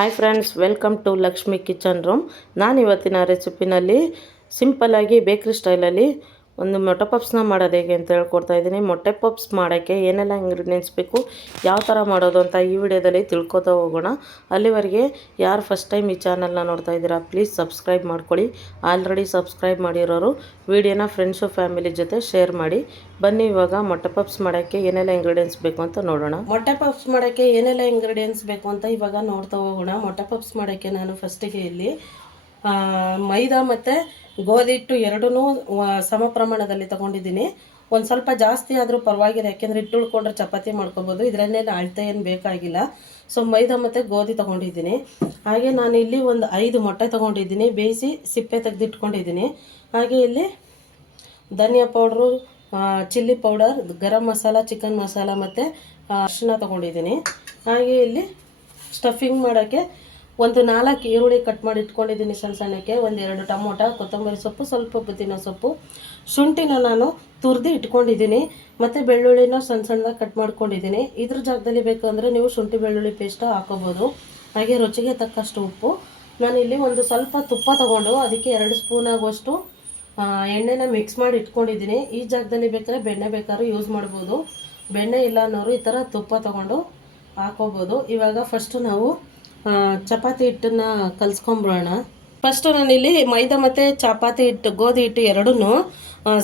Hi friends welcome to Lakshmi kitchen room ನಾನು ಇವತ್ತಿನ ರೆಸಿಪಿನಲ್ಲಿ ಸಿಂಪಲ್ಲಾಗಿ ಬೇಕ್ರಿ ಸ್ಟೈಲಲ್ಲಿ ಒಂದು ಮೊಟ್ಟೆ ಪಪ್ಸ್ನ ಮಾಡೋದು ಹೇಗೆ ಅಂತ ಹೇಳ್ಕೊಡ್ತಾ ಇದ್ದೀನಿ. ಮೊಟ್ಟೆ ಪಪ್ಸ್ ಮಾಡೋಕ್ಕೆ ಏನೆಲ್ಲ ಇಂಗ್ರೀಡಿಯೆಂಟ್ಸ್ ಬೇಕು, ಯಾವ ಥರ ಮಾಡೋದು ಅಂತ ಈ ವಿಡಿಯೋದಲ್ಲಿ ತಿಳ್ಕೊತಾ ಹೋಗೋಣ. ಅಲ್ಲಿವರೆಗೆ ಯಾರು ಫಸ್ಟ್ ಟೈಮ್ ಈ ಚಾನಲ್ನ ನೋಡ್ತಾ ಇದ್ದೀರಾ ಪ್ಲೀಸ್ ಸಬ್ಸ್ಕ್ರೈಬ್ ಮಾಡ್ಕೊಳ್ಳಿ. ಆಲ್ರೆಡಿ ಸಬ್ಸ್ಕ್ರೈಬ್ ಮಾಡಿರೋರು ವಿಡಿಯೋನ ಫ್ರೆಂಡ್ಸು ಫ್ಯಾಮಿಲಿ ಜೊತೆ ಶೇರ್ ಮಾಡಿ. ಬನ್ನಿ ಇವಾಗ ಮೊಟ್ಟೆ ಪಪ್ಸ್ ಮಾಡೋಕ್ಕೆ ಏನೆಲ್ಲ ಇಂಗ್ರೀಡಿಯೆಂಟ್ಸ್ ಬೇಕು ಅಂತ ನೋಡೋಣ. ಮೊಟ್ಟೆ ಪಪ್ಸ್ ಮಾಡೋಕ್ಕೆ ಏನೆಲ್ಲ ಇಂಗ್ರೀಡಿಯೆಂಟ್ಸ್ ಬೇಕು ಅಂತ ಇವಾಗ ನೋಡ್ತಾ ಹೋಗೋಣ. ಮೊಟ್ಟೆ ಪಪ್ಸ್ ಮಾಡೋಕ್ಕೆ ನಾನು ಫಸ್ಟಿಗೆ ಇಲ್ಲಿ ಮೈದಾ ಮತ್ತು ಗೋಧಿ ಹಿಟ್ಟು ಎರಡೂ ಸಮ ಪ್ರಮಾಣದಲ್ಲಿ ತಗೊಂಡಿದ್ದೀನಿ. ಒಂದು ಸ್ವಲ್ಪ ಜಾಸ್ತಿ ಆದರೂ ಪರವಾಗಿಲ್ಲ, ಯಾಕೆಂದರೆ ಹಿಟ್ಟು ಉಳ್ಕೊಂಡ್ರೆ ಚಪಾತಿ ಮಾಡ್ಕೊಬೋದು. ಇದರನ್ನೇನು ಅಳತೆ ಏನು ಬೇಕಾಗಿಲ್ಲ. ಸೊ, ಮೈದಾ ಮತ್ತು ಗೋಧಿ ತೊಗೊಂಡಿದ್ದೀನಿ. ಹಾಗೆ ನಾನು ಇಲ್ಲಿ ಒಂದು ಐದು ಮೊಟ್ಟೆ ತೊಗೊಂಡಿದ್ದೀನಿ. ಬೇಯಿಸಿ ಸಿಪ್ಪೆ ತೆಗೆದಿಟ್ಕೊಂಡಿದ್ದೀನಿ. ಹಾಗೆ ಇಲ್ಲಿ ಧನಿಯಾ powder chilli powder, garam masala, chicken masala ಮತ್ತು ಅರಿಶಿನ ತೊಗೊಂಡಿದ್ದೀನಿ. ಹಾಗೆ ಇಲ್ಲಿ ಸ್ಟಫಿಂಗ್ ಮಾಡೋಕ್ಕೆ ಒಂದು ನಾಲ್ಕು ಈರುಳ್ಳಿ ಕಟ್ ಮಾಡಿ ಇಟ್ಕೊಂಡಿದ್ದೀನಿ ಸಣ್ಣ ಸಣ್ಣಕ್ಕೆ ಒಂದೆರಡು ಟೊಮೊಟೊ, ಕೊತ್ತಂಬರಿ ಸೊಪ್ಪು, ಸ್ವಲ್ಪ ಪುದೀನ ಸೊಪ್ಪು. ಶುಂಠಿನ ನಾನು ತುರಿದು ಇಟ್ಕೊಂಡಿದ್ದೀನಿ. ಮತ್ತು ಬೆಳ್ಳುಳ್ಳಿನ ಸಣ್ಣ ಸಣ್ಣದಾಗಿ ಕಟ್ ಮಾಡ್ಕೊಂಡಿದ್ದೀನಿ. ಇದ್ರ ಜಾಗದಲ್ಲಿ ಬೇಕಂದರೆ ನೀವು ಶುಂಠಿ ಬೆಳ್ಳುಳ್ಳಿ ಪೇಸ್ಟ್ ಹಾಕೋಬೋದು. ಹಾಗೆ ರುಚಿಗೆ ತಕ್ಕಷ್ಟು ಉಪ್ಪು. ನಾನು ಇಲ್ಲಿ ಒಂದು ಸ್ವಲ್ಪ ತುಪ್ಪ ತಗೊಂಡು ಅದಕ್ಕೆ ಎರಡು ಸ್ಪೂನ್ ಆಗುವಷ್ಟು ಎಣ್ಣೆನ ಮಿಕ್ಸ್ ಮಾಡಿ ಇಟ್ಕೊಂಡಿದ್ದೀನಿ. ಈ ಜಾಗದಲ್ಲಿ ಬೇಕಾದ್ರೆ ಬೆಣ್ಣೆ ಬೇಕಾದ್ರೂ ಯೂಸ್ ಮಾಡ್ಬೋದು. ಬೆಣ್ಣೆ ಇಲ್ಲ ಅನ್ನೋರು ಈ ಥರ ತುಪ್ಪ ತಗೊಂಡು ಹಾಕೋಬೋದು. ಇವಾಗ ಫಸ್ಟು ನಾವು ಚಪಾತಿ ಹಿಟ್ಟನ್ನು ಕಲಿಸ್ಕೊಂಬಿಡೋಣ ಫಸ್ಟು ನಾನಿಲ್ಲಿ ಮೈದಾ ಮತ್ತು ಚಪಾತಿ ಹಿಟ್ಟು, ಗೋಧಿ ಹಿಟ್ಟು ಎರಡೂ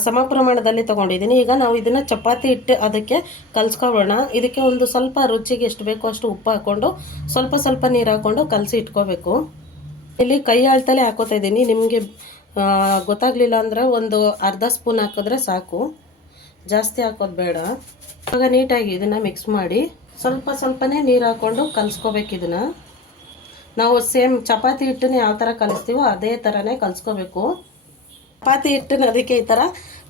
ಸಮ ಪ್ರಮಾಣದಲ್ಲಿ ತೊಗೊಂಡಿದ್ದೀನಿ. ಈಗ ನಾವು ಇದನ್ನು ಚಪಾತಿ ಹಿಟ್ಟು ಅದಕ್ಕೆ ಕಲಿಸ್ಕೊಬೋಣ ಇದಕ್ಕೆ ಒಂದು ಸ್ವಲ್ಪ ರುಚಿಗೆ ಎಷ್ಟು ಬೇಕೋ ಅಷ್ಟು ಉಪ್ಪು ಹಾಕ್ಕೊಂಡು, ಸ್ವಲ್ಪ ಸ್ವಲ್ಪ ನೀರು ಹಾಕ್ಕೊಂಡು ಕಲಸಿ ಇಟ್ಕೋಬೇಕು. ಇಲ್ಲಿ ಕೈ ಆಳ್ತಲೇ ಹಾಕೋತಾ ಇದ್ದೀನಿ. ನಿಮಗೆ ಗೊತ್ತಾಗಲಿಲ್ಲ ಅಂದರೆ ಒಂದು ಅರ್ಧ ಸ್ಪೂನ್ ಹಾಕಿದ್ರೆ ಸಾಕು. ಜಾಸ್ತಿ ಹಾಕೋದು ಬೇಡ. ಇವಾಗ ನೀಟಾಗಿ ಇದನ್ನು ಮಿಕ್ಸ್ ಮಾಡಿ ಸ್ವಲ್ಪ ಸ್ವಲ್ಪನೇ ನೀರು ಹಾಕ್ಕೊಂಡು ಕಲಿಸ್ಕೋಬೇಕು ಇದನ್ನು. ನಾವು ಸೇಮ್ ಚಪಾತಿ ಹಿಟ್ಟನ್ನ ಯಾವ ಥರ ಕಲಿಸ್ತೀವೋ ಅದೇ ಥರನೇ ಕಲಿಸ್ಕೋಬೇಕು. ಚಪಾತಿ ಹಿಟ್ಟನ್ನ ಅದಕ್ಕೆ ಈ ಥರ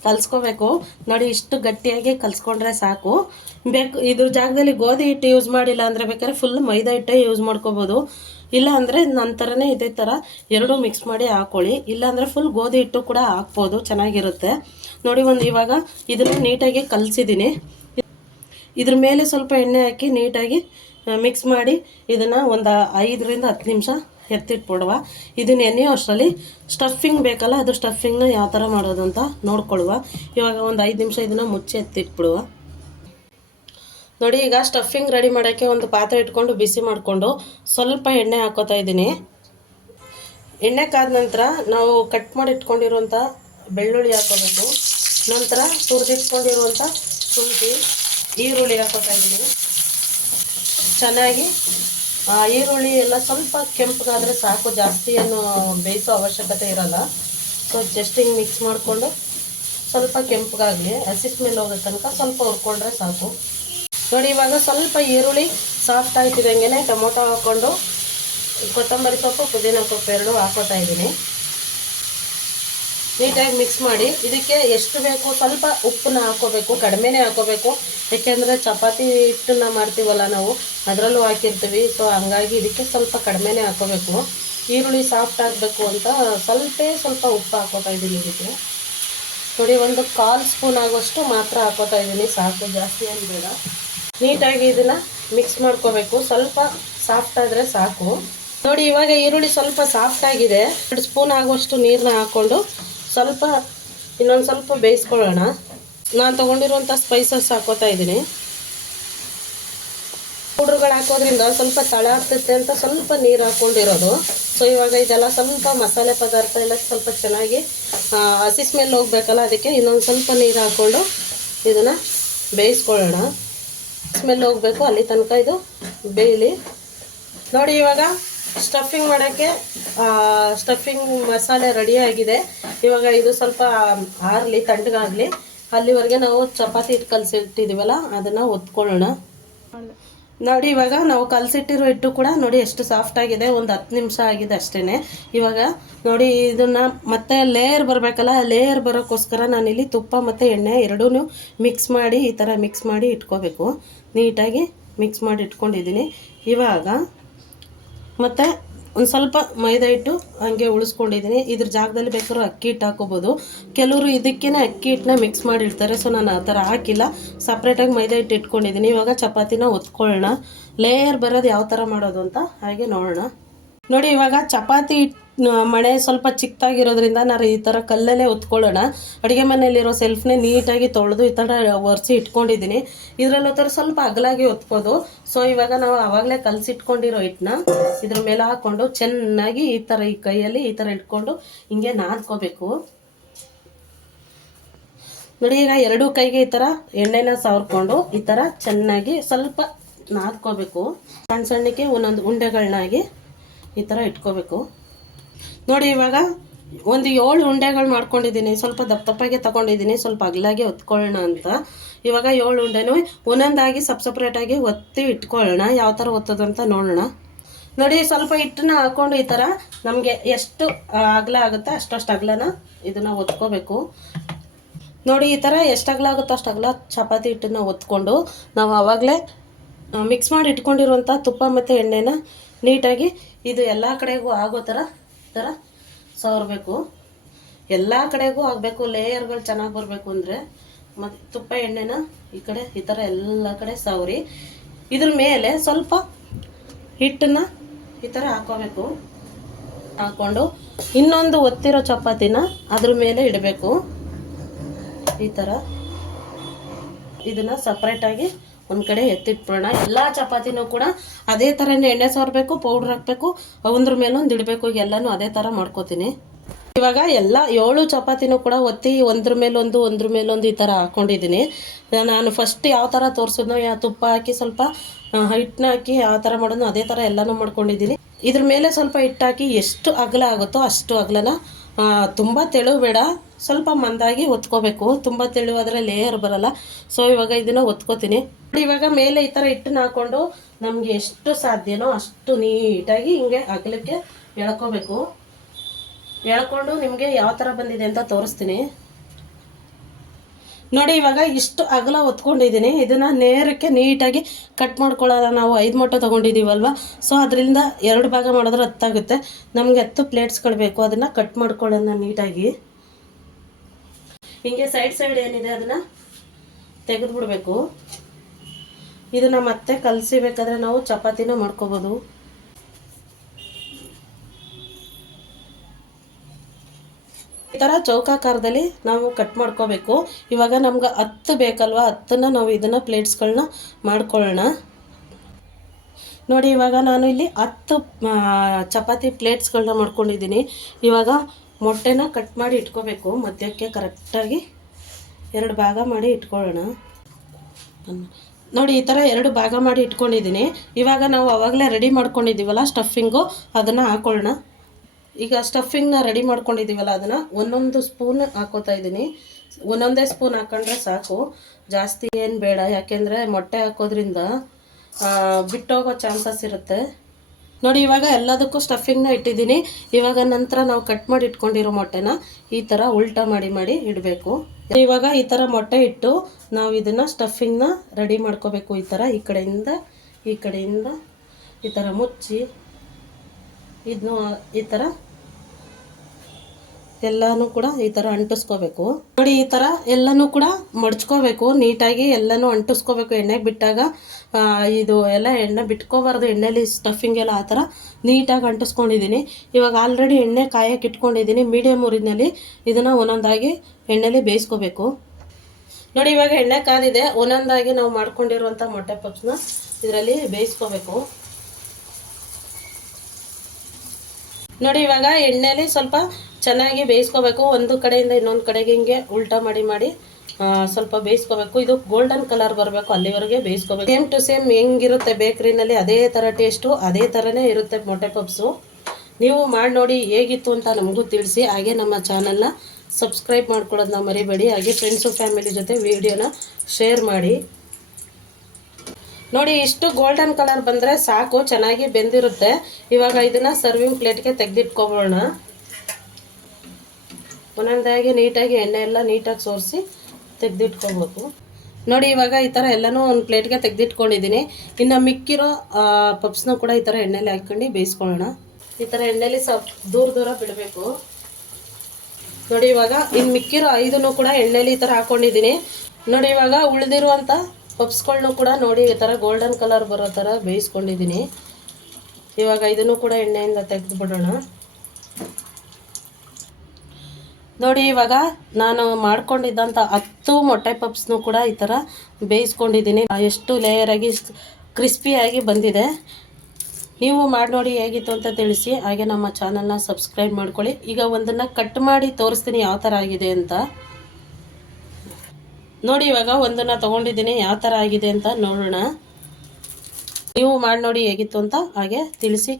ಕಲಿಸ್ಕೋಬೇಕು. ನೋಡಿ ಇಷ್ಟು ಗಟ್ಟಿಯಾಗಿ ಕಲಿಸ್ಕೊಂಡ್ರೆ ಸಾಕು. ಬೇಕು ಇದ್ರ ಜಾಗದಲ್ಲಿ ಗೋಧಿ ಹಿಟ್ಟು ಯೂಸ್ ಮಾಡಿಲ್ಲ ಅಂದರೆ ಬೇಕಾದ್ರೆ ಫುಲ್ ಮೈದಾ ಹಿಟ್ಟೇ ಯೂಸ್ ಮಾಡ್ಕೋಬೋದು. ಇಲ್ಲ ಅಂದರೆ ನಂತರನೇ ಇದೇ ಥರ ಎರಡೂ ಮಿಕ್ಸ್ ಮಾಡಿ ಹಾಕ್ಕೊಳ್ಳಿ ಇಲ್ಲಾಂದರೆ ಫುಲ್ ಗೋಧಿ ಹಿಟ್ಟು ಕೂಡ ಹಾಕ್ಬೋದು, ಚೆನ್ನಾಗಿರುತ್ತೆ. ನೋಡಿ ಒಂದು ಇವಾಗ ಇದನ್ನು ನೀಟಾಗಿ ಕಲಿಸಿದ್ದೀನಿ ಇದ್ರ ಮೇಲೆ ಸ್ವಲ್ಪ ಎಣ್ಣೆ ಹಾಕಿ ನೀಟಾಗಿ ಮಿಕ್ಸ್ ಮಾಡಿ ಇದನ್ನು ಒಂದು ಐದರಿಂದ ಹತ್ತು ನಿಮಿಷ ಎತ್ತಿಟ್ಬಿಡುವ. ಇದನ್ನ ಎಣ್ಣೆಯೋ ಅಷ್ಟರಲ್ಲಿ ಸ್ಟಫಿಂಗ್ ಬೇಕಲ್ಲ, ಅದು ಸ್ಟಫಿಂಗ್ನ ಯಾವ ಥರ ಮಾಡೋದು ಅಂತ ನೋಡ್ಕೊಳ್ಳುವ. ಇವಾಗ ಒಂದು ಐದು ನಿಮಿಷ ಇದನ್ನು ಮುಚ್ಚಿ ಎತ್ತಿಟ್ಬಿಡುವ. ನೋಡಿ, ಈಗ ಸ್ಟಫಿಂಗ್ ರೆಡಿ ಮಾಡೋಕ್ಕೆ ಒಂದು ಪಾತ್ರೆ ಇಟ್ಕೊಂಡು ಬಿಸಿ ಮಾಡಿಕೊಂಡು ಸ್ವಲ್ಪ ಎಣ್ಣೆ ಹಾಕೋತಾ ಇದ್ದೀನಿ. ಎಣ್ಣೆ ಕಾದ ನಂತರ ನಾವು ಕಟ್ ಮಾಡಿ ಇಟ್ಕೊಂಡಿರುವಂಥ ಬೆಳ್ಳುಳ್ಳಿ ಹಾಕೋಬೇಕು. ನಂತರ ತುರಿದಿಟ್ಕೊಂಡಿರುವಂಥ ಶುಂಠಿ, ಈರುಳ್ಳಿ ಹಾಕೋತಾ ಇದ್ದೀನಿ. ಚೆನ್ನಾಗಿ ಈರುಳ್ಳಿ ಎಲ್ಲ ಸ್ವಲ್ಪ ಕೆಂಪಗಾದರೆ ಸಾಕು, ಜಾಸ್ತಿ ಏನು ಬೇಯಿಸೋ ಅವಶ್ಯಕತೆ ಇರಲ್ಲ. ಸೊ ಜಸ್ಟ್ ಹಿಂಗೆ ಮಿಕ್ಸ್ ಮಾಡಿಕೊಂಡು ಸ್ವಲ್ಪ ಕೆಂಪಗಾಗಲಿ ಹಸಿ ಮೇಲೆ ಹೋಗೋ ತನಕ ಸ್ವಲ್ಪ ಹುರ್ಕೊಂಡ್ರೆ ಸಾಕು. ನೋಡಿ, ಇವಾಗ ಸ್ವಲ್ಪ ಈರುಳ್ಳಿ ಸಾಫ್ಟ್ ಆಗ್ತಿದ್ದಂಗೆ ಟೊಮೊಟೊ ಹಾಕ್ಕೊಂಡು ಕೊತ್ತಂಬರಿ ಸೊಪ್ಪು, ಪುದೀನ ಸೊಪ್ಪು ಎರಡು ಹಾಕೋತಾ ಇದ್ದೀನಿ. ನೀಟಾಗಿ ಮಿಕ್ಸ್ ಮಾಡಿ. ಇದಕ್ಕೆ ಎಷ್ಟು ಬೇಕು ಸ್ವಲ್ಪ ಉಪ್ಪನ್ನ ಹಾಕೋಬೇಕು ಕಡಿಮೆನೇ ಹಾಕೋಬೇಕು ಯಾಕೆಂದರೆ ಚಪಾತಿ ಹಿಟ್ಟನ್ನ ಮಾಡ್ತೀವಲ್ಲ ನಾವು, ಅದರಲ್ಲೂ ಹಾಕಿರ್ತೀವಿ. ಸೊ ಹಂಗಾಗಿ ಇದಕ್ಕೆ ಸ್ವಲ್ಪ ಕಡಿಮೆನೇ ಹಾಕೋಬೇಕು ಈರುಳ್ಳಿ ಸಾಫ್ಟ್ ಆಗಬೇಕು ಅಂತ ಸ್ವಲ್ಪ ಸ್ವಲ್ಪ ಉಪ್ಪು ಹಾಕೋತಾ ಇದ್ದೀನಿ ಇದಕ್ಕೆ. ನೋಡಿ, ಒಂದು ಕಾಲು ಸ್ಪೂನ್ ಆಗೋಷ್ಟು ಮಾತ್ರ ಹಾಕೋತಾ ಇದ್ದೀನಿ. ಸಾಕು, ಜಾಸ್ತಿ ಏನು ನೀಟಾಗಿ ಇದನ್ನು ಮಿಕ್ಸ್ ಮಾಡ್ಕೋಬೇಕು. ಸ್ವಲ್ಪ ಸಾಫ್ಟ್ ಆದರೆ ಸಾಕು. ನೋಡಿ, ಇವಾಗ ಈರುಳ್ಳಿ ಸ್ವಲ್ಪ ಸಾಫ್ಟ್ ಆಗಿದೆ. ಎರಡು ಸ್ಪೂನ್ ಆಗುವಷ್ಟು ನೀರನ್ನ ಹಾಕ್ಕೊಂಡು ಸ್ವಲ್ಪ, ಇನ್ನೊಂದು ಸ್ವಲ್ಪ ಬೇಯಿಸ್ಕೊಳ್ಳೋಣ. ನಾನು ತೊಗೊಂಡಿರುವಂಥ ಸ್ಪೈಸಸ್ ಹಾಕೋತಾ ಇದ್ದೀನಿ. ಪೌಡ್ರುಗಳು ಹಾಕೋದ್ರಿಂದ ಸ್ವಲ್ಪ ತಳ ಆಗ್ತೈತೆ ಅಂತ ಸ್ವಲ್ಪ ನೀರು ಹಾಕ್ಕೊಂಡಿರೋದು ಸೊ ಇವಾಗ ಇದೆಲ್ಲ ಸ್ವಲ್ಪ ಮಸಾಲೆ ಪದಾರ್ಥ ಎಲ್ಲ ಸ್ವಲ್ಪ ಚೆನ್ನಾಗಿ ಹಸಿ ಸ್ಮೆಲ್ ಹೋಗ್ಬೇಕಲ್ಲ ಅದಕ್ಕೆ ಇನ್ನೊಂದು ಸ್ವಲ್ಪ ನೀರು ಹಾಕ್ಕೊಂಡು ಇದನ್ನು ಬೇಯಿಸ್ಕೊಳ್ಳೋಣ. ಸ್ಮೆಲ್ ಹೋಗಬೇಕು, ಅಲ್ಲಿ ತನಕ ಇದು ಬೇಯಲಿ. ನೋಡಿ ಇವಾಗ ಸ್ಟಫಿಂಗ್ ಮಾಡೋಕ್ಕೆ ಸ್ಟಫಿಂಗ್ ಮಸಾಲೆ ರೆಡಿ ಆಗಿದೆ. ಇವಾಗ ಇದು ಸ್ವಲ್ಪ ಆರಲಿ, ತಣ್ಣಗಾಗಲಿ. ಅಲ್ಲಿವರೆಗೆ ನಾವು ಚಪಾತಿ ಹಿಟ್ಟು ಕಲಸಿಟ್ಟಿದ್ದೀವಲ್ಲ ಅದನ್ನು ಒತ್ಕೊಳ್ಳೋಣ. ನೋಡಿ, ಇವಾಗ ನಾವು ಕಲಸಿಟ್ಟಿರೋ ಹಿಟ್ಟು ಕೂಡ ನೋಡಿ ಎಷ್ಟು ಸಾಫ್ಟ್ ಆಗಿದೆ. ಒಂದು ಹತ್ತು ನಿಮಿಷ ಆಗಿದೆ ಅಷ್ಟೇ ಇವಾಗ ನೋಡಿ, ಇದನ್ನು ಮತ್ತೆ ಲೇಯರ್ ಬರಬೇಕಲ್ಲ ಲೇಯರ್ ಬರೋಕ್ಕೋಸ್ಕರ ನಾನಿಲ್ಲಿ ತುಪ್ಪ ಮತ್ತು ಎಣ್ಣೆ ಎರಡೂ ಮಿಕ್ಸ್ ಮಾಡಿ, ಈ ಥರ ಮಿಕ್ಸ್ ಮಾಡಿ ಇಟ್ಕೋಬೇಕು. ನೀಟಾಗಿ ಮಿಕ್ಸ್ ಮಾಡಿ ಇಟ್ಕೊಂಡಿದ್ದೀನಿ. ಇವಾಗ ಮತ್ತು ಒಂದು ಸ್ವಲ್ಪ ಮೈದಾ ಹಿಟ್ಟು ಹಂಗೆ ಉಳಿಸ್ಕೊಂಡಿದ್ದೀನಿ. ಇದ್ರ ಜಾಗದಲ್ಲಿ ಬೇಕಾದ್ರೂ ಅಕ್ಕಿ ಹಿಟ್ಟು ಹಾಕೋಬೋದು. ಕೆಲವರು ಇದಕ್ಕೇ ಅಕ್ಕಿ ಹಿಟ್ಟನ್ನ ಮಿಕ್ಸ್ ಮಾಡಿರ್ತಾರೆ ಸೊ ನಾನು ಆ ಥರ ಹಾಕಿಲ್ಲ. ಸಪ್ರೇಟಾಗಿ ಮೈದಾ ಹಿಟ್ಟು ಇಟ್ಕೊಂಡಿದ್ದೀನಿ. ಇವಾಗ ಚಪಾತಿನ ಒತ್ಕೊಳ್ಳೋಣ ಲೇಯರ್ ಬರೋದು ಯಾವ ಥರ ಮಾಡೋದು ಅಂತ ಹಾಗೆ ನೋಡೋಣ. ನೋಡಿ ಇವಾಗ ಚಪಾತಿ ಹಿಟ್- ಮಣೆ ಸ್ವಲ್ಪ ಚಿಕ್ಕದಾಗಿರೋದ್ರಿಂದ ನಾನು ಈ ಥರ ಕಲ್ಲಲ್ಲೇ ಒತ್ಕೊಳ್ಳೋಣ ಅಡುಗೆ ಮನೆಯಲ್ಲಿರೋ ಸೆಲ್ಫ್ನೇ ನೀಟಾಗಿ ತೊಳೆದು ಈ ಥರ ಒರೆಸಿ ಇಟ್ಕೊಂಡಿದ್ದೀನಿ. ಇದರಲ್ಲಿ ಥರ ಸ್ವಲ್ಪ ಅಗಲಾಗಿ ಒತ್ಬೋದು ಸೊ ಇವಾಗ ನಾವು ಆವಾಗಲೇ ಕಲಸಿಟ್ಕೊಂಡಿರೋ ಹಿಟ್ಟನ್ನ ಇದ್ರ ಮೇಲೆ ಹಾಕ್ಕೊಂಡು ಚೆನ್ನಾಗಿ ಈ ಥರ ಈ ಕೈಯಲ್ಲಿ ಈ ಥರ ಇಟ್ಕೊಂಡು ಹಿಂಗೆ ನಾದ್ಕೋಬೇಕು. ನೋಡಿ, ಈಗ ಎರಡೂ ಕೈಗೆ ಈ ಥರ ಎಣ್ಣೆನ ಸವರ್ಕೊಂಡು ಈ ಥರ ಚೆನ್ನಾಗಿ ಸ್ವಲ್ಪ ನಾದ್ಕೋಬೇಕು. ಸಣ್ಣ ಸಣ್ಣಕ್ಕೆ ಒಂದೊಂದು ಉಂಡೆಗಳನ್ನಾಗಿ ಈ ಥರ ಇಟ್ಕೋಬೇಕು. ನೋಡಿ ಇವಾಗ ಒಂದು ಏಳು ಉಂಡೆಗಳು ಮಾಡ್ಕೊಂಡಿದ್ದೀನಿ. ಸ್ವಲ್ಪ ದಪ್ಪ ದಪ್ಪಗೆ ತಗೊಂಡಿದ್ದೀನಿ. ಸ್ವಲ್ಪ ಅಗಲಾಗಿ ಒತ್ಕೊಳ್ಳೋಣ ಅಂತ. ಇವಾಗ ಏಳು ಉಂಡೆನೂ ಒಂದೊಂದಾಗಿ ಸಪ್ ಸಪ್ರೇಟಾಗಿ ಒತ್ತಿ ಇಟ್ಕೊಳ್ಳೋಣ. ಯಾವ ಥರ ಒತ್ತೋದು ಅಂತ ನೋಡೋಣ. ನೋಡಿ ಸ್ವಲ್ಪ ಹಿಟ್ಟನ್ನ ಹಾಕೊಂಡು ಈ ಥರ ನಮಗೆ ಎಷ್ಟು ಅಗಲ ಆಗುತ್ತೆ ಅಷ್ಟಷ್ಟು ಅಗಲನ ಇದನ್ನು ಒತ್ಕೋಬೇಕು. ನೋಡಿ ಈ ಥರ ಎಷ್ಟು ಅಗಲ ಆಗುತ್ತೋ ಅಷ್ಟು ಅಗಲ ಚಪಾತಿ ಹಿಟ್ಟನ್ನ ಒತ್ಕೊಂಡು ನಾವು ಆವಾಗಲೇ ಮಿಕ್ಸ್ ಮಾಡಿ ಇಟ್ಕೊಂಡಿರುವಂಥ ತುಪ್ಪ ಮತ್ತು ಎಣ್ಣೆನ ನೀಟಾಗಿ ಇದು ಎಲ್ಲ ಕಡೆಗೂ ಆಗೋ ಥರ ಥರ ಸವರಬೇಕು ಎಲ್ಲ ಕಡೆಗೂ ಆಗಬೇಕು, ಲೇಯರ್ಗಳು ಚೆನ್ನಾಗಿ ಬರಬೇಕು ಅಂದರೆ, ಮತ್ತು ತುಪ್ಪ, ಎಣ್ಣೆನ ಈ ಕಡೆ, ಈ ಥರ ಎಲ್ಲ ಕಡೆ ಸವರಿ. ಇದ್ರ ಮೇಲೆ ಸ್ವಲ್ಪ ಹಿಟ್ಟನ್ನ ಈ ಥರ ಹಾಕೋಬೇಕು. ಹಾಕ್ಕೊಂಡು ಇನ್ನೊಂದು ಒತ್ತಿರೋ ಚಪಾತಿನ ಅದ್ರ ಮೇಲೆ ಇಡಬೇಕು. ಈ ಥರ ಇದನ್ನು ಸಪ್ರೇಟಾಗಿ ಒಂದು ಕಡೆ ಎತ್ತಿಟ್ಬಿಡೋಣ. ಎಲ್ಲ ಚಪಾತಿನೂ ಕೂಡ ಅದೇ ಥರನೇ ಎಣ್ಣೆ ಸವರಬೇಕು ಪೌಡ್ರ್ ಹಾಕಬೇಕು ಒಂದ್ರ ಮೇಲೊಂದು ಇಡಬೇಕು. ಎಲ್ಲನೂ ಅದೇ ಥರ ಮಾಡ್ಕೋತೀನಿ. ಇವಾಗ ಎಲ್ಲ ಏಳು ಚಪಾತಿನೂ ಕೂಡ ಒತ್ತಿ ಒಂದ್ರ ಮೇಲೊಂದು ಒಂದ್ರ ಮೇಲೊಂದು ಈ ಥರ ಹಾಕ್ಕೊಂಡಿದ್ದೀನಿ ನಾನು ಫಸ್ಟ್ ಯಾವ ಥರ ತೋರಿಸಿದ್ನೋ ತುಪ್ಪ ಹಾಕಿ ಸ್ವಲ್ಪ ಹಿಟ್ಟನ್ನ ಹಾಕಿ ಯಾವ ಥರ ಮಾಡೋದು, ಅದೇ ಥರ ಎಲ್ಲನೂ ಮಾಡ್ಕೊಂಡಿದ್ದೀನಿ. ಇದ್ರ ಮೇಲೆ ಸ್ವಲ್ಪ ಹಿಟ್ಟಾಕಿ ಎಷ್ಟು ಅಗಲ ಆಗುತ್ತೋ ಅಷ್ಟು ಅಗಲನ ತುಂಬ ತೆಳು ಬೇಡ. ಸ್ವಲ್ಪ ಮಂದಾಗಿ ಒತ್ಕೋಬೇಕು. ತುಂಬ ತೆಳುವಾದರೆ ಲೇಯರ್ ಬರಲ್ಲ. ಸೊ ಇವಾಗ ಇದನ್ನು ಒತ್ಕೋತೀನಿ. ಇವಾಗ ಮೇಲೆ ಈ ಥರ ಹಿಟ್ಟನ್ನ ಹಾಕ್ಕೊಂಡು ನಮಗೆ ಎಷ್ಟು ಸಾಧ್ಯನೋ ಅಷ್ಟು ನೀಟಾಗಿ ಹಿಂಗೆ ಅಗಲಕ್ಕೆ ಎಳ್ಕೋಬೇಕು. ಎಳ್ಕೊಂಡು ನಿಮಗೆ ಯಾವ ಥರ ಬಂದಿದೆ ಅಂತ ತೋರಿಸ್ತೀನಿ. ನೋಡಿ, ಇವಾಗ ಇಷ್ಟು ಅಗಲ ಒತ್ಕೊಂಡಿದ್ದೀನಿ. ಇದನ್ನು ನೇರಕ್ಕೆ ನೀಟಾಗಿ ಕಟ್ ಮಾಡ್ಕೊಳ್ಳೋಣ. ನಾವು ಐದು ಮೊಟ್ಟ ತೊಗೊಂಡಿದ್ದೀವಲ್ವ? ಸೊ ಅದರಿಂದ ಎರಡು ಭಾಗ ಮಾಡಿದ್ರೆ ಹತ್ತಾಗುತ್ತೆ. ನಮಗೆ ಹತ್ತು ಪ್ಲೇಟ್ಸ್ಗಳು ಬೇಕು. ಅದನ್ನು ಕಟ್ ಮಾಡ್ಕೊಳ್ಳೋಣ ನೀಟಾಗಿ. ಹಿಂಗೆ ಸೈಡ್ ಸೈಡ್ ಏನಿದೆ ಅದನ್ನು ತೆಗೆದುಬಿಡ್ಬೇಕು. ಇದನ್ನು ಮತ್ತೆ ಕಲಸಿ ಕಲಸಿಬೇಕಾದ್ರೆ ನಾವು ಚಪಾತಿನ ಮಾಡ್ಕೋಬೋದು. ಈ ಥರ ಚೌಕಾಕಾರದಲ್ಲಿ ನಾವು ಕಟ್ ಮಾಡ್ಕೋಬೇಕು. ಇವಾಗ ನಮ್ಗೆ ಹತ್ತು ಬೇಕಲ್ವ? ಹತ್ತನ್ನು ನಾವು ಇದನ್ನು ಪ್ಲೇಟ್ಸ್ಗಳನ್ನ ಮಾಡ್ಕೊಳ್ಳೋಣ. ನೋಡಿ, ಇವಾಗ ನಾನು ಇಲ್ಲಿ ಹತ್ತು ಚಪಾತಿ ಪ್ಲೇಟ್ಸ್ಗಳನ್ನ ಮಾಡ್ಕೊಂಡಿದ್ದೀನಿ. ಇವಾಗ ಮೊಟ್ಟೆನ ಕಟ್ ಮಾಡಿ ಇಟ್ಕೋಬೇಕು. ಮಧ್ಯಕ್ಕೆ ಕರೆಕ್ಟಾಗಿ ಎರಡು ಭಾಗ ಮಾಡಿ ಇಟ್ಕೊಳ್ಳೋಣ. ನೋಡಿ, ಈ ಥರ ಎರಡು ಭಾಗ ಮಾಡಿ ಇಟ್ಕೊಂಡಿದ್ದೀನಿ. ಇವಾಗ ನಾವು ಅವಾಗಲೇ ರೆಡಿ ಮಾಡ್ಕೊಂಡಿದ್ದೀವಲ್ಲ ಸ್ಟಫಿಂಗು ಅದನ್ನು ಹಾಕೊಳ್ಳೋಣ. ಈಗ ಸ್ಟಫಿಂಗ್ನ ರೆಡಿ ಮಾಡ್ಕೊಂಡಿದ್ದೀವಲ್ಲ, ಅದನ್ನು ಒಂದೊಂದು ಸ್ಪೂನ್ ಹಾಕೋತಾ ಇದ್ದೀನಿ. ಒಂದೊಂದೇ ಸ್ಪೂನ್ ಹಾಕೊಂಡ್ರೆ ಸಾಕು. ಜಾಸ್ತಿ ಏನು ಬೇಡ. ಯಾಕೆಂದರೆ ಮೊಟ್ಟೆ ಹಾಕೋದ್ರಿಂದ ಬಿಟ್ಟೋಗೋ ಚಾನ್ಸಸ್ ಇರುತ್ತೆ. ನೋಡಿ, ಇವಾಗ ಎಲ್ಲದಕ್ಕೂ ಸ್ಟಫಿಂಗ್ನ ಇಟ್ಟಿದ್ದೀನಿ. ಇವಾಗ ನಂತರ ನಾವು ಕಟ್ ಮಾಡಿ ಇಟ್ಕೊಂಡಿರೋ ಮೊಟ್ಟೆನ ಈ ಥರ ಉಲ್ಟಾ ಮಾಡಿ ಮಾಡಿ ಇಡಬೇಕು. ಇವಾಗ ಈ ಥರ ಮೊಟ್ಟೆ ಇಟ್ಟು ನಾವು ಇದನ್ನು ಸ್ಟಫಿಂಗ್ನ ರೆಡಿ ಮಾಡ್ಕೋಬೇಕು ಈ ಥರ ಈ ಕಡೆಯಿಂದ ಈ ಕಡೆಯಿಂದ ಈ ಥರ ಮುಚ್ಚಿ ಇದನ್ನು ಈ ಥರ ಎಲ್ಲನೂ ಕೂಡ ಈ ಥರ ಅಂಟಿಸ್ಕೋಬೇಕು. ನೋಡಿ ಈ ಥರ ಎಲ್ಲನೂ ಕೂಡ ಮಡ್ಚ್ಕೋಬೇಕು. ನೀಟಾಗಿ ಎಲ್ಲನೂ ಅಂಟಿಸ್ಕೋಬೇಕು. ಎಣ್ಣೆಗೆ ಬಿಟ್ಟಾಗ ಇದು ಎಲ್ಲ ಎಣ್ಣೆ ಬಿಟ್ಕೋಬಾರ್ದು. ಎಣ್ಣೆಲಿ ಸ್ಟಫಿಂಗ್ ಎಲ್ಲ ಆ ಥರ ನೀಟಾಗಿ ಅಂಟಿಸ್ಕೊಂಡಿದ್ದೀನಿ ಇವಾಗ ಆಲ್ರೆಡಿ ಎಣ್ಣೆ ಕಾಯಕ್ಕೆ ಇಟ್ಕೊಂಡಿದ್ದೀನಿ ಮೀಡಿಯಮ್ ಊರಿನಲ್ಲಿ ಇದನ್ನು ಒಂದೊಂದಾಗಿ ಎಣ್ಣೆಲಿ ಬೇಯಿಸ್ಕೋಬೇಕು. ನೋಡಿ ಇವಾಗ ಎಣ್ಣೆ ಕಾದಿದೆ. ಒಂದೊಂದಾಗಿ ನಾವು ಮಾಡ್ಕೊಂಡಿರುವಂಥ ಮೊಟ್ಟೆ ಪಪ್ಸ್ನ ಇದರಲ್ಲಿ ಬೇಯಿಸ್ಕೋಬೇಕು. ನೋಡಿ, ಇವಾಗ ಎಣ್ಣೆಲಿ ಸ್ವಲ್ಪ ಚೆನ್ನಾಗಿ ಬೇಯಿಸ್ಕೋಬೇಕು. ಒಂದು ಕಡೆಯಿಂದ ಇನ್ನೊಂದು ಕಡೆಗೆ ಹಿಂಗೆ ಉಲ್ಟಾ ಮಾಡಿ ಮಾಡಿ ಸ್ವಲ್ಪ ಬೇಯಿಸ್ಕೋಬೇಕು. ಇದು ಗೋಲ್ಡನ್ ಕಲರ್ ಬರಬೇಕು, ಅಲ್ಲಿವರೆಗೆ ಬೇಯಿಸ್ಕೋಬೇಕು. ಸೇಮ್ ಟು ಸೇಮ್ ಹೆಂಗಿರುತ್ತೆ ಬೇಕ್ರಿನಲ್ಲಿ ಅದೇ ಥರ ಟೇಸ್ಟು ಅದೇ ಥರನೇ ಇರುತ್ತೆ ಮೊಟ್ಟೆ ಪಪ್ಸು. ನೀವು ಮಾಡಿ ನೋಡಿ ಹೇಗಿತ್ತು ಅಂತ ನಮಗೂ ತಿಳಿಸಿ. ಹಾಗೆ ನಮ್ಮ ಚಾನಲ್ನ ಸಬ್ಸ್ಕ್ರೈಬ್ ಮಾಡ್ಕೊಳ್ಳೋದನ್ನ ಮರಿಬೇಡಿ. ಹಾಗೆ ಫ್ರೆಂಡ್ಸು ಫ್ಯಾಮಿಲಿ ಜೊತೆ ವಿಡಿಯೋನ ಶೇರ್ ಮಾಡಿ. ನೋಡಿ, ಇಷ್ಟು ಗೋಲ್ಡನ್ ಕಲರ್ ಬಂದರೆ ಸಾಕು, ಚೆನ್ನಾಗಿ ಬೆಂದಿರುತ್ತೆ. ಇವಾಗ ಇದನ್ನು ಸರ್ವಿಂಗ್ ಪ್ಲೇಟ್ಗೆ ತೆಗೆದಿಟ್ಕೊಬೋಣ. ಒಂದೊಂದಾಗಿ ನೀಟಾಗಿ ಎಣ್ಣೆ ಎಲ್ಲ ನೀಟಾಗಿ ಸೋರಿಸಿ ತೆಗೆದಿಟ್ಕೋಬೇಕು. ನೋಡಿ, ಇವಾಗ ಈ ಥರ ಎಲ್ಲನೂ ಒಂದು ಪ್ಲೇಟ್ಗೆ ತೆಗೆದಿಟ್ಕೊಂಡಿದ್ದೀನಿ. ಇನ್ನು ಮಿಕ್ಕಿರೋ ಪಪ್ಸ್ನ ಕೂಡ ಈ ಥರ ಎಣ್ಣೆಲಿ ಹಾಕ್ಕೊಂಡು ಬೇಯಿಸ್ಕೊಳ್ಳೋಣ. ಈ ಥರ ಎಣ್ಣೆಲಿ ಸ್ವಲ್ಪ ದೂರ ದೂರ ಬಿಡಬೇಕು. ನೋಡಿ, ಇವಾಗ ಇನ್ನು ಮಿಕ್ಕಿರೋ ಐದನ್ನು ಕೂಡ ಎಣ್ಣೆಲಿ ಈ ಥರ ಹಾಕ್ಕೊಂಡಿದ್ದೀನಿ ನೋಡಿ, ಇವಾಗ ಉಳಿದಿರುವಂಥ ಪಪ್ಸ್ಗಳನ್ನೂ ಕೂಡ ನೋಡಿ, ಈ ಥರ ಗೋಲ್ಡನ್ ಕಲರ್ ಬರೋ ಥರ ಬೇಯಿಸ್ಕೊಂಡಿದ್ದೀನಿ. ಇವಾಗ ಇದನ್ನು ಕೂಡ ಎಣ್ಣೆಯಿಂದ ತೆಗೆದುಬಿಡೋಣ. ನೋಡಿ, ಇವಾಗ ನಾನು ಮಾಡ್ಕೊಂಡಿದ್ದಂಥ ಹತ್ತು ಮೊಟ್ಟೆ ಪಪ್ಸ್ನು ಕೂಡ ಈ ಥರ ಬೇಯಿಸ್ಕೊಂಡಿದ್ದೀನಿ. ಎಷ್ಟು ಲೇಯರಾಗಿ ಕ್ರಿಸ್ಪಿಯಾಗಿ ಬಂದಿದೆ. ನೀವು ಮಾಡಿ ನೋಡಿ ಹೇಗಿತ್ತು ಅಂತ ತಿಳಿಸಿ. ಹಾಗೆ ನಮ್ಮ ಚಾನಲ್ನ ಸಬ್ಸ್ಕ್ರೈಬ್ ಮಾಡ್ಕೊಳ್ಳಿ. ಈಗ ಒಂದನ್ನು ಕಟ್ ಮಾಡಿ ತೋರಿಸ್ತೀನಿ ಯಾವ ಥರ ಆಗಿದೆ ಅಂತ. ನೋಡಿ, ಇವಾಗ ಒಂದನ್ನು ತೊಗೊಂಡಿದ್ದೀನಿ. ಯಾವ ಥರ ಆಗಿದೆ ಅಂತ ನೋಡೋಣ. ನೀವು ಮಾಡಿ ನೋಡಿ ಹೇಗಿತ್ತು ಅಂತ ಹಾಗೆ ತಿಳಿಸಿ